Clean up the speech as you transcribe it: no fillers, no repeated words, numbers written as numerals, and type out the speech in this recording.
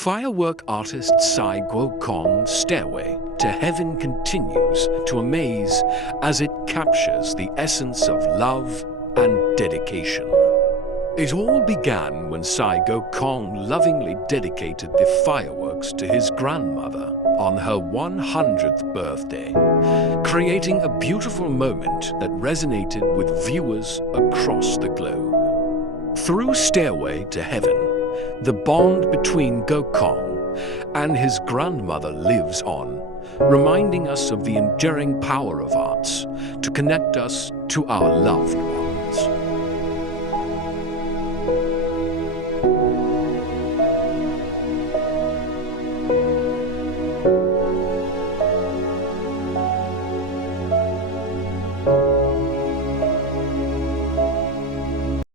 Firework artist Cai Gou-Qiang's Stairway to Heaven continues to amaze as it captures the essence of love and dedication. It all began when Cai Gou-Qiang lovingly dedicated the fireworks to his grandmother on her 100th birthday, creating a beautiful moment that resonated with viewers across the globe. Through Stairway to Heaven, the bond between Guo-Qiang and his grandmother lives on, reminding us of the enduring power of arts to connect us to our loved ones.